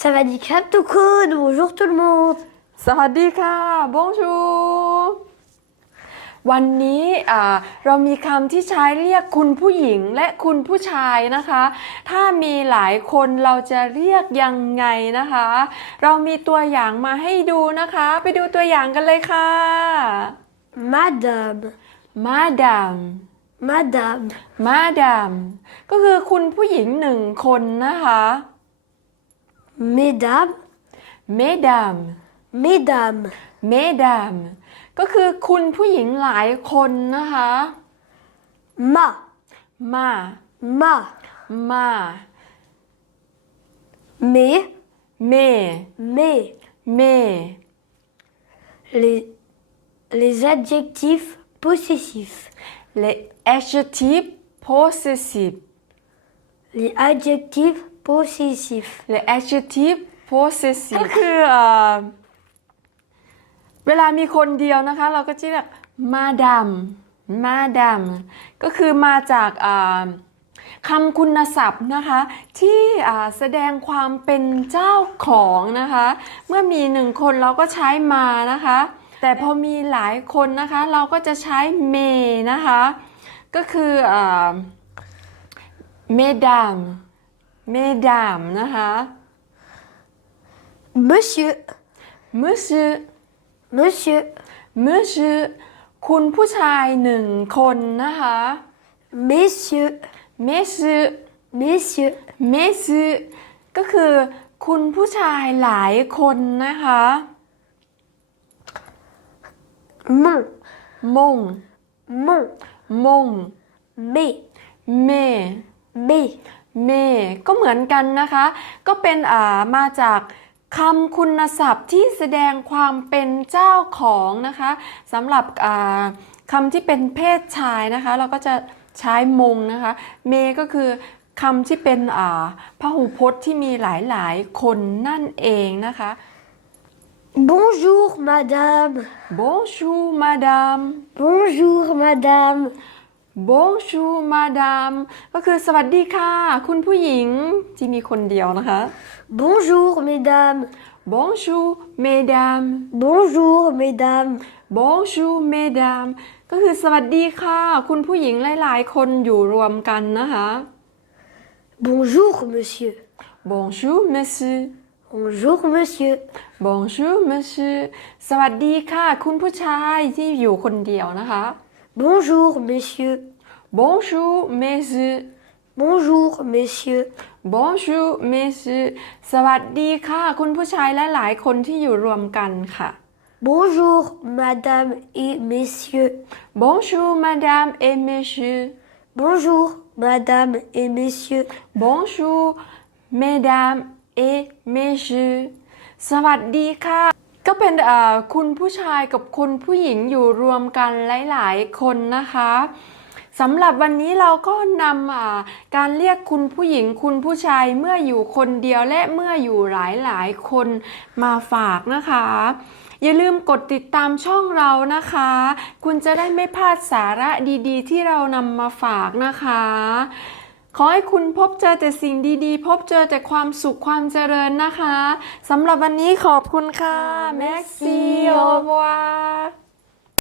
Ça va dire crap tout code, bonjour tout le monde. สวัสดีค่ะบงชูวันนี้อ่าเรามีคำที่ใช้เรียกคุณผู้หญิงและคุณผู้ชายนะคะ ถ้ามีหลายคนเราจะเรียกยังไงนะคะ เรามีตัวอย่างมาให้ดูนะคะ ไปดูตัวอย่างกันเลยค่ะ Madame, มาดาม madame, มาดาม ก็คือคุณผู้หญิงหนึ่งคนนะคะ mesdames, เมดาม mesdames, เมดามก็คือคุณผู้หญิงหลายคนนะคะ ma, มา ma, มา mais, เม mais. เม Les, les adjectifs possessifs. และ adjective possessive Les adjectifs possessifs. และ adjective possessive ก็คือเอ่อเวลามีคนเดียวนะคะ เราก็จะเรียกมาดามมาดามก็คือมาจากอ่าคำคุณศัพท์นะคะ ที่อ่าแสดงความเป็นเจ้าของนะคะ เมื่อมีหนึ่งคนเราก็ใช้มานะคะ แต่พอมีหลายคนนะคะ เราก็จะใช้เมนะคะ ก็คืออ่าเมดามเมดามนะคะ Monsieur, Monsieur monsieur, Monsieur คุณผู้ชายหนึ่งคนนะคะ messieurs, Monsieur messieurs, Monsieur ก็คือคุณผู้ชายหลายคนนะคะ mon, มง mon, มง mais, เม mais. เมก็เหมือนกันนะคะ ก็เป็นอ่ามาจากคำคุณศัพท์ที่แสดงความเป็นเจ้าของนะคะสำหรับอ่าคำที่เป็นเพศชายนะคะ เราก็จะใช้มงนะคะ เมก็คือคำที่เป็นอ่าพหูพจน์ที่มีหลายๆ คนนั่นเองนะคะ Bonjour madame, Bonjour madame bonjour madame, Bonjour madame ก็คือสวัสดีค่ะ คุณผู้หญิงที่มีคนเดียวนะคะ bonjour mesdames, Bonjour mesdames bonjour mesdames, Bonjour mesdames ก็คือสวัสดีค่ะ คุณผู้หญิงหลาย ๆ คนอยู่รวมกันนะคะ bonjour monsieur, Bonjour monsieur bonjour monsieur, Bonjour monsieur สวัสดีค่ะ คุณผู้ชายที่อยู่คนเดียวนะคะ bonjour messieurs, Bonjour messieurs bonjour messieurs, Bonjour messieurs สวัสดีค่ะ คุณผู้ชายและหลายๆคนที่อยู่รวมกันค่ะ bonjour madame et messieurs, Bonjour madame et messieurs bonjour madame et messieurs, Bonjour mesdames et messieurs สวัสดีค่ะ ก็เป็นคุณผู้ชายกับคุณผู้หญิงอยู่รวมกันหลาย ๆ คนนะคะสำหรับวันนี้เราก็นำการเรียกคุณผู้หญิงคุณผู้ชายเมื่ออยู่คนเดียวและเมื่ออยู่หลาย ๆ คนมาฝากนะคะ อย่าลืมกดติดตามช่องเรานะคะ คุณจะได้ไม่พลาดสาระดี ๆ ที่เรานำมาฝากนะคะ ขอให้คุณพบเจอแต่สิ่งดีๆ พบเจอแต่ความสุขความเจริญนะคะสำหรับวันนี้ขอบคุณค่ะ Merci au revoir